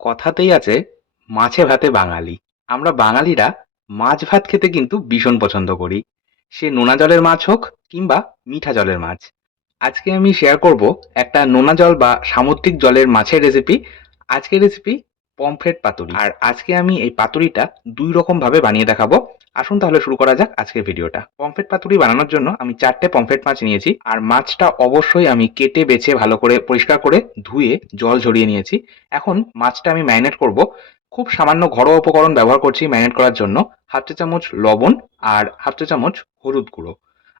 কথাতেই আছে মাছে ভাতে বাঙালি। আমরা বাঙালিরা মাছ ভাত খেতে কিন্তু ভীষণ পছন্দ করি। সে নোনা জলের মাছ হোক কিংবা মিঠা জলের মাছ। আজকে আমি শেয়ার করব একটা নোনা জল বা সামুদ্রিক জলের মাছের রেসিপি। আজকের রেসিপি পমফ্রেট পাতুরি। আর আজকে আমি এই পাতুরিটা ২ রকম ভাবে বানিয়ে দেখাবো। আসুন তাহলে শুরু করা যাক আজকের ভিডিওটা। পমফ্রেট পাতুরি বানানোর জন্য আমি ৪ টে পমফ্রেট মাছ নিয়েছি। আর মাছটা অবশ্যই আমি কেটে বেছে ভালো করে পরিষ্কার করে ধুয়ে জল ঝরিয়ে নিয়েছি। এখন মাছটা আমি ম্যারিনেট করব। খুব সামান্য ঘরোয়া উপকরণ ব্যবহার করছি ম্যারিনেট করার জন্য। ১/২ চা চামচ লবণ আর ১/২ চা চামচ হলুদ গুঁড়ো।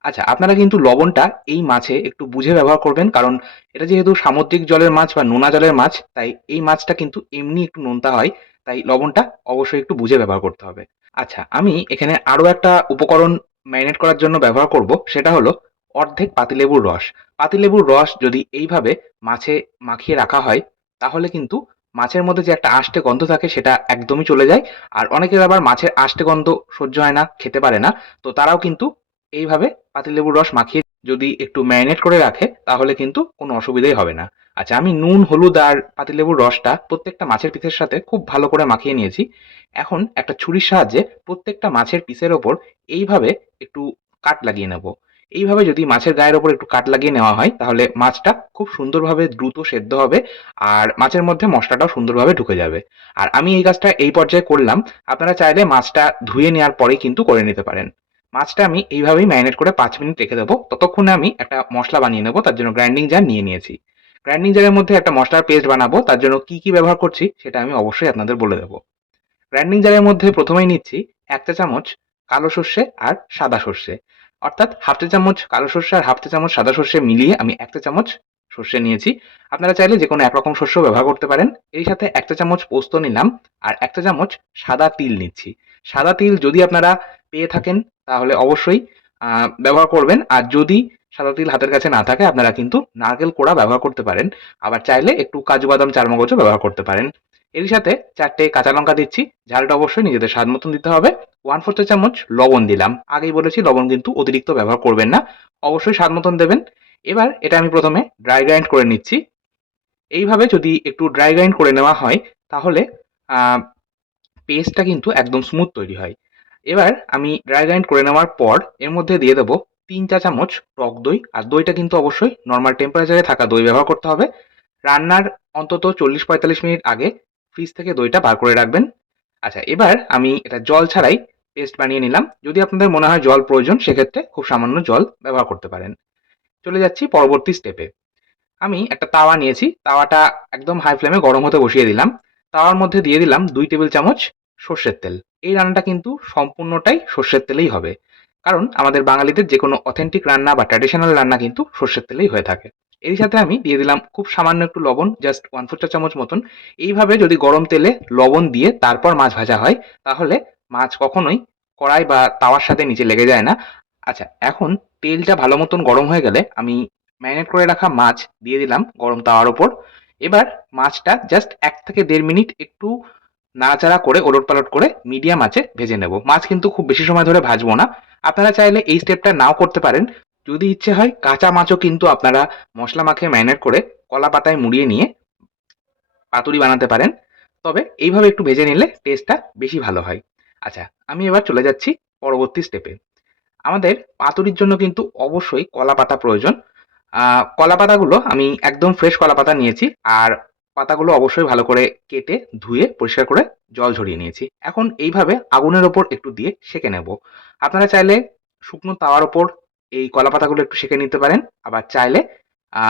আচ্ছা, আপনারা কিন্তু লবণটা এই মাছে একটু বুঝে ব্যবহার করবেন, কারণ এটা যেহেতু সামুদ্রিক জলের মাছ বা নোনা জলের মাছ, তাই এই মাছটা কিন্তু এমনি একটু নোনতা হয়। তাই লবণটা অবশ্যই একটু বুঝে ব্যবহার করতে হবে। আচ্ছা, আমি এখানে আরো একটা উপকরণ ম্যারিনেট করার জন্য ব্যবহার করব, সেটা হলো অর্ধেক পাতিলেবুর রস। পাতিলেবুর রস যদি এইভাবে মাছে মাখিয়ে রাখা হয়, তাহলে কিন্তু মাছের মধ্যে যে একটা আষ্টে গন্ধ থাকে সেটা একদমই চলে যায়। আর অনেকের আবার মাছের আষ্টে গন্ধ সহ্য হয় না, খেতে পারে না। তো তারাও কিন্তু এইভাবে পাতিলেবুর রস মাখিয়ে যদি একটু ম্যারিনেট করে রাখে, তাহলে কিন্তু কোনো অসুবিধাই হবে না। আচ্ছা, আমি নুন, হলুদ আর পাতিলেবুর রসটা প্রত্যেকটা মাছের পিসের সাথে খুব ভালো করে মাখিয়ে নিয়েছি। এখন একটা ছুরির সাহায্যে প্রত্যেকটা মাছের পিসের ওপর এইভাবে একটু কাট লাগিয়ে নেব। এইভাবে যদি মাছের গায়ের ওপর একটু কাট লাগিয়ে নেওয়া হয়, তাহলে মাছটা খুব সুন্দরভাবে দ্রুত সেদ্ধ হবে আর মাছের মধ্যে মশলাটাও সুন্দরভাবে ঢুকে যাবে। আর আমি এই কাজটা এই পর্যায়ে করলাম। আপনারা চাইলে মাছটা ধুয়ে নেওয়ার পরেই কিন্তু করে নিতে পারেন। মাছটা আমি এইভাবেই ম্যারিনেট করে ৫ মিনিট রেখে দেবো। ততক্ষণে আমি একটা মসলা বানিয়ে নেবো। তার জন্য গ্রাইন্ডিং জার নিয়ে নিয়েছি। গ্রাইন্ডিং জারের মধ্যে একটা মসলার পেস্ট বানাবো। তার জন্য কি ব্যবহার করছি সেটা আমি অবশ্যই আপনাদের বলে দেবো। গ্রাইন্ডিং জারের মধ্যে প্রথমেই নিচ্ছি ১ চা চামচ কালো সর্ষে আর সাদা সর্ষে। অর্থাৎ ১/২ চা চামচ কালো সর্ষে আর ১/২ চা চামচ সাদা সর্ষে মিলিয়ে আমি ১ চা চামচ সর্ষে নিয়েছি। আপনারা চাইলে যেকোনো একরকম শস্য ব্যবহার করতে পারেন। এর সাথে ১ চা চামচ পোস্ত নিলাম আর ১ চা চামচ সাদা তিল নিচ্ছি। সাদা তিল যদি আপনারা পেয়ে থাকেন, তাহলে অবশ্যই ব্যবহার করবেন। আর যদি সাদা তিল হাতের কাছে না থাকে, আপনারা কিন্তু নারকেল কোড়া ব্যবহার করতে পারেন। আবার চাইলে একটু কাজু বাদাম চারমগজও ব্যবহার করতে পারেন। এর সাথে ৪ টে কাঁচা লঙ্কা দিচ্ছি। ঝালটা অবশ্যই নিজেদের স্বাদ মতন দিতে হবে। 1/4 চা চামচ লবণ দিলাম। আগেই বলেছি লবণ কিন্তু অতিরিক্ত ব্যবহার করবেন না। অবশ্যই স্বাদ মতন দেবেন। এবার এটা আমি প্রথমে ড্রাই গ্রাইন্ড করে নিচ্ছি। এইভাবে যদি একটু ড্রাই গ্রাইন্ড করে নেওয়া হয়, তাহলে আ পেস্টটা কিন্তু একদম স্মুথ তৈরি হয়। এবার আমি ড্রাই গ্রাইন্ড করে নেওয়ার পর এর মধ্যে দিয়ে দেবো ৩ চা চামচ টক দই। আর দইটা কিন্তু অবশ্যই নরমাল টেম্পারেচারে থাকা দই ব্যবহার করতে হবে। রান্নার অন্তত ৪০-৪৫ মিনিট আগে ফ্রিজ থেকে দইটা বার করে রাখবেন। আচ্ছা, এবার আমি এটা জল ছাড়াই পেস্ট বানিয়ে নিলাম। যদি আপনাদের মনে হয় জল প্রয়োজন, সেক্ষেত্রে খুব সামান্য জল ব্যবহার করতে পারেন। চলে যাচ্ছি পরবর্তী স্টেপে। আমি একটা তাওয়া নিয়েছি। তাওয়াটা একদম হাই ফ্লেমে গরম হতে বসিয়ে দিলাম। তাওয়ার মধ্যে দিয়ে দিলাম ২ টেবিল চামচ সর্ষের তেল। এই রান্নাটা কিন্তু সম্পূর্ণটাই সর্ষের তেলেই হবে। কারণ আমাদের বাঙালিদের যেকোনো অথেন্টিক রান্না বা ট্র্যাডিশনাল রান্না কিন্তু সর্ষের তেলেই হয়ে থাকে। এর সাথে আমি দিয়ে দিলাম খুব সামান্য একটু লবণ, জাস্ট 1/4 চা চামচ মতন। এইভাবে যদি গরম তেলে লবণ দিয়ে তারপর মাছ ভাজা হয়, তাহলে মাছ কখনোই কড়াই বা তাওয়ার সাথে নিচে লেগে যায় না। আচ্ছা, এখন তেলটা ভালো মতন গরম হয়ে গেলে আমি ম্যারিনেট করে রাখা মাছ দিয়ে দিলাম গরম তাওয়ার ওপর। এবার মাছটা জাস্ট ১ থেকে ১.৫ মিনিট একটু নাড়াচাড়া করে ওলটপালট করে মিডিয়াম আঁচে ভেজে নেব। মাছ কিন্তু খুব বেশি সময় ধরে ভাজবো না। আপনারা চাইলে এই স্টেপটা নাও করতে পারেন। যদি ইচ্ছে হয় কাঁচা মাছও কিন্তু আপনারা মসলা মাখিয়ে ম্যারিনেট করে কলা পাতায় মুড়িয়ে নিয়ে পাতুরি বানাতে পারেন। তবে এইভাবে একটু ভেজে নিলে টেস্টটা বেশি ভালো হয়। আচ্ছা, আমি এবার চলে যাচ্ছি পরবর্তী স্টেপে। আমাদের পাতুরির জন্য কিন্তু অবশ্যই কলা পাতা প্রয়োজন। কলা পাতাগুলো আমি একদম ফ্রেশ কলা পাতা নিয়েছি। আর পাতাগুলো অবশ্যই ভালো করে কেটে ধুয়ে পরিষ্কার করে জল ঝরিয়ে নিয়েছি। এখন এইভাবে আগুনের ওপর একটু দিয়ে সেঁকে নেব। আপনারা চাইলে শুকনো তাওয়ার ওপর এই কলা পাতাগুলো একটু সেঁকে নিতে পারেন। আবার চাইলে আ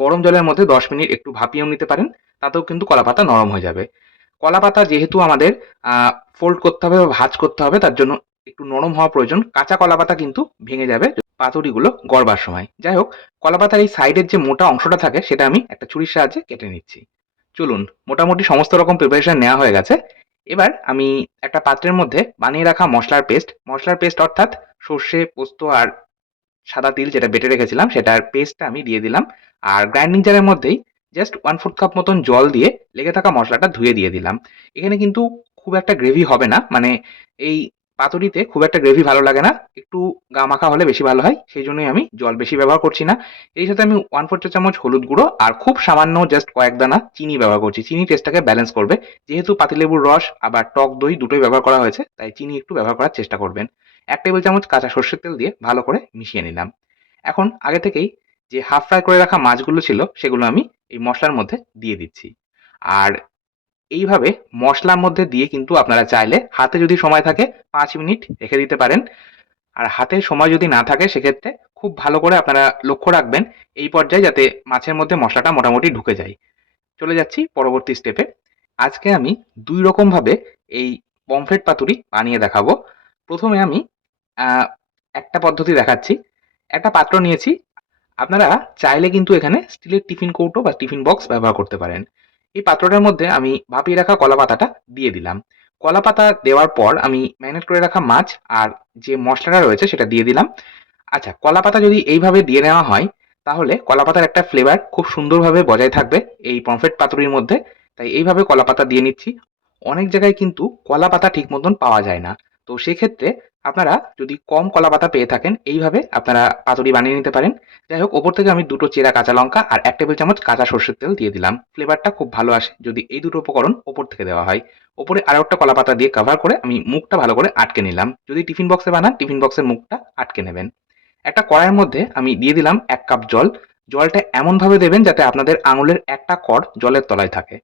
গরম জলের মধ্যে ১০ মিনিট একটু ভাপিয়েও নিতে পারেন। তাতেও কিন্তু কলা পাতা নরম হয়ে যাবে। কলা পাতা যেহেতু আমাদের আ ফোল্ড করতে হবে বা ভাঁজ করতে হবে, তার জন্য একটু নরম হওয়া প্রয়োজন। কাঁচা কলা পাতা কিন্তু ভেঙে যাবে পাতুরিগুলো গড়বার সময়। যাই হোক, কলা পাতার এই সাইডের যে মোটা অংশটা থাকে, সেটা আমি একটা ছুরির সাহায্যে কেটে নিচ্ছি। চলুন, মোটামুটি সমস্ত রকম প্রিপারেশন নেওয়া হয়ে গেছে। এবার আমি একটা পাত্রের মধ্যে বানিয়ে রাখা মসলার পেস্ট অর্থাৎ সর্ষে, পোস্ত আর সাদা তিল যেটা বেটে রেখেছিলাম, সেটার পেস্টটা আমি দিয়ে দিলাম। আর গ্রাইন্ডিং জারের মধ্যেই জাস্ট 1/4 কাপ মতন জল দিয়ে লেগে থাকা মসলাটা ধুয়ে দিয়ে দিলাম। এখানে কিন্তু খুব একটা গ্রেভি হবে না। মানে এই পাতুরিতে খুব একটা গ্রেভি ভালো লাগে না, একটু গা মাখা হলে বেশি ভালো হয়, সেই জন্যই আমি জল বেশি ব্যবহার করছি না। এই সাথে আমি 1/4 চা চামচ হলুদ গুঁড়ো আর খুব সামান্য জাস্ট কয়েক দানা চিনি ব্যবহার করছি। চিনি টেস্টটাকে ব্যালেন্স করবে। যেহেতু পাতিলেবুর রস আবার টক দই দুটোই ব্যবহার করা হয়েছে, তাই চিনি একটু ব্যবহার করার চেষ্টা করবেন। 1 টেবিল চামচ কাঁচা সর্ষের তেল দিয়ে ভালো করে মিশিয়ে নিলাম। এখন আগে থেকেই যে হাফ ফ্রাই করে রাখা মাছগুলো ছিল সেগুলো আমি এই মশলার মধ্যে দিয়ে দিচ্ছি। আর এইভাবে মশলার মধ্যে দিয়ে কিন্তু আপনারা চাইলে হাতে যদি সময় থাকে 5 মিনিট রেখে দিতে পারেন। আর হাতে সময় যদি না থাকে সেক্ষেত্রে খুব ভালো করে আপনারা লক্ষ্য রাখবেন এই পর্যায়ে যাতে মাছের মধ্যে মশলাটা মোটামুটি ঢুকে যায়। চলে যাচ্ছি পরবর্তী স্টেপে। আজকে আমি ২ রকমভাবে এই পমফ্রেট পাতুরি বানিয়ে দেখাবো। প্রথমে আমি আ একটা পদ্ধতি দেখাচ্ছি। একটা পাত্র নিয়েছি। আপনারা চাইলে কিন্তু এখানে স্টিলের টিফিন কৌটো বা টিফিন বক্স ব্যবহার করতে পারেন। এই পাত্রটার মধ্যে আমি ভাপিয়ে রাখা কলাপাতাটা দিয়ে দিলাম। কলাপাতা দেওয়ার পর আমি ম্যারিনেট করে রাখা মাছ আর যে মসলাটা রয়েছে সেটা দিয়ে দিলাম। আচ্ছা, কলাপাতা যদি এইভাবে দিয়ে নেওয়া হয় তাহলে কলাপাতার একটা ফ্লেভার খুব সুন্দরভাবে বজায় থাকবে এই পমফ্রেট পাতুরির মধ্যে। তাই এইভাবে কলাপাতা দিয়ে নিচ্ছি। অনেক জায়গায় কিন্তু কলাপাতা ঠিক মতন পাওয়া যায় না। তো সেক্ষেত্রে আপনারা যদি কম কলাপাতা পেয়ে থাকেন এইভাবে আপনারা পাতুরি বানিয়ে নিতে পারেন। যাই হোক, ওপর থেকে আমি ২ টো চেরা কাঁচা লঙ্কা আর ১ টেবিল চামচ কাঁচা সর্ষের তেল দিয়ে দিলাম। ফ্লেভারটা খুব ভালো আসে যদি এই দুটো উপকরণ ওপর থেকে দেওয়া হয়। ওপরে আরো একটা কলাপাতা দিয়ে কভার করে আমি মুখটা ভালো করে আটকে নিলাম। যদি টিফিন বক্সে বানান টিফিন বক্সের মুখটা আটকে নেবেন। একটা কড়াইয়ের মধ্যে আমি দিয়ে দিলাম ১ কাপ জল। জলটা এমনভাবে দেবেন যাতে আপনাদের আঙুলের একটা কড় জলের তলায় থাকে।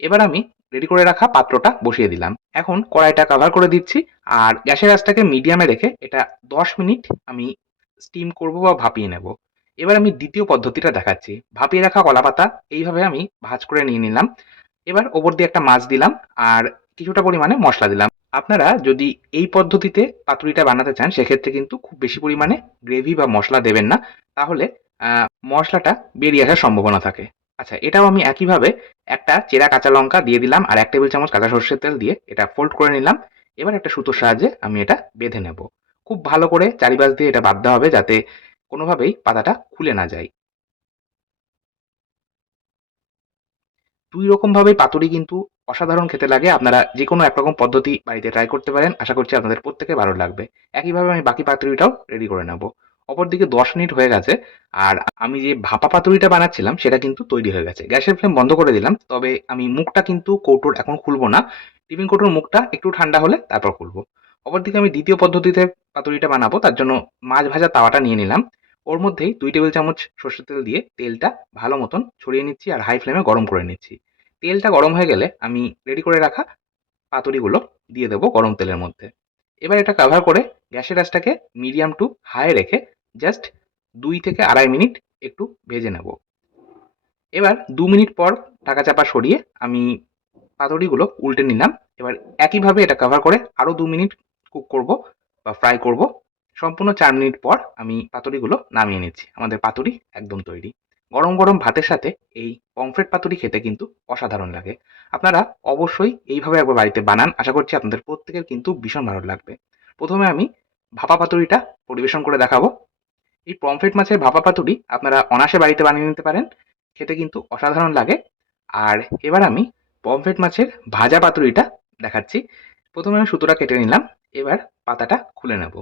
এবার আমি রেডি করে রাখা পাত্রটা বসিয়ে দিলাম। এখন কড়াইটা কভার করে দিচ্ছি আর গ্যাসের আঁচটাকে মিডিয়ামে রেখে এটা ১০ মিনিট আমি স্টিম করব বা ভাপিয়ে নেব। এবার আমি দ্বিতীয় পদ্ধতিটা দেখাচ্ছি। ভাপিয়ে রাখা কলাপাতা এইভাবে আমি ভাঁজ করে নিয়ে নিলাম। এবার ওপর দিয়ে একটা মাছ দিলাম আর কিছুটা পরিমাণে মসলা দিলাম। আপনারা যদি এই পদ্ধতিতে পাতুরিটা বানাতে চান সেক্ষেত্রে কিন্তু খুব বেশি পরিমাণে গ্রেভি বা মসলা দেবেন না। তাহলে মসলাটা বেরিয়ে আসার সম্ভাবনা থাকে। আচ্ছা, এটাও আমি একইভাবে একটা চেরা কাঁচা লঙ্কা দিয়ে দিলাম আর ১ টেবিল চামচ কাঁচা সর্ষের তেল দিয়ে এটা ফোল্ড করে নিলাম। এবার একটা সুতোর সাহায্যে আমি এটা বেঁধে নেব। খুব ভালো করে চারিপাশ দিয়ে এটা বাঁধতে হবে যাতে কোনোভাবেই পাতাটা খুলে না যায়। ২ রকমভাবেই পাতুরি কিন্তু অসাধারণ খেতে লাগে। আপনারা যেকোনো একরকম পদ্ধতি বাড়িতে ট্রাই করতে পারেন। আশা করছি আপনাদের প্রত্যেকের ভালো লাগবে। একইভাবে আমি বাকি পাতুরিটাও রেডি করে নেব। অপরদিকে ১০ মিনিট হয়ে গেছে আর আমি যে ভাপা পাতুরিটা বানাচ্ছিলাম সেটা কিন্তু তৈরি হয়ে গেছে। গ্যাসের ফ্লেম বন্ধ করে দিলাম। তবে আমি মুখটা কিন্তু কৌটোর এখন খুলব না। টিফিন কৌটোর মুখটা একটু ঠান্ডা হলে তারপর খুলব। অপরদিকে আমি দ্বিতীয় পদ্ধতিতে পাতুরিটা বানাবো। তার জন্য মাছ ভাজা তাওয়াটা নিয়ে নিলাম। ওর মধ্যেই ২ টেবিল চামচ সর্ষের তেল দিয়ে তেলটা ভালো মতন ছড়িয়ে নিচ্ছি আর হাই ফ্লেমে গরম করে নিচ্ছি। তেলটা গরম হয়ে গেলে আমি রেডি করে রাখা পাতুরিগুলো দিয়ে দেবো গরম তেলের মধ্যে। এবার এটা কভার করে গ্যাসের আঁচটাকে মিডিয়াম টু হাই রেখে জাস্ট ২ থেকে ২.৫ মিনিট একটু ভেজে নেব। এবার ২ মিনিট পর ঢাকা চাপা সরিয়ে আমি পাতুরিগুলো উল্টে নিলাম। এবার একইভাবে এটা কভার করে আরো ২ মিনিট কুক করব বা ফ্রাই করব। সম্পূর্ণ ৪ মিনিট পর আমি পাতুরিগুলো নামিয়ে নিচ্ছি। আমাদের পাতুরি একদম তৈরি। গরম, গরম ভাতের সাথে এই পমফ্রেট পাতুরি খেতে কিন্তু অসাধারণ লাগে। আপনারা অবশ্যই এইভাবে একবার বাড়িতে বানান। আশা করছি আপনাদের প্রত্যেকের কিন্তু ভীষণ ভালো লাগবে। প্রথমে আমি ভাপা পাতুরিটা পরিবেশন করে দেখাবো। এই পমফ্রেট মাছের ভাপা পাতুরি আপনারা অনায়াসে বাড়িতে বানিয়ে নিতে পারেন। খেতে কিন্তু অসাধারণ লাগে। আর এবার আমি পমফ্রেট মাছের ভাজা পাতুরিটা দেখাচ্ছি। প্রথমে আমি সুতোটা কেটে নিলাম। এবার পাতাটা খুলে নেব।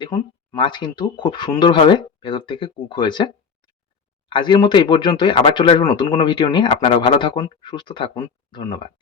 দেখুন, মাছ কিন্তু খুব সুন্দরভাবে ভেতর থেকে কুক হয়েছে। আজকের মতো এই পর্যন্তই। আবার চলে আসবো নতুন কোনো ভিডিও নিয়ে। আপনারা ভালো থাকুন, সুস্থ থাকুন। ধন্যবাদ।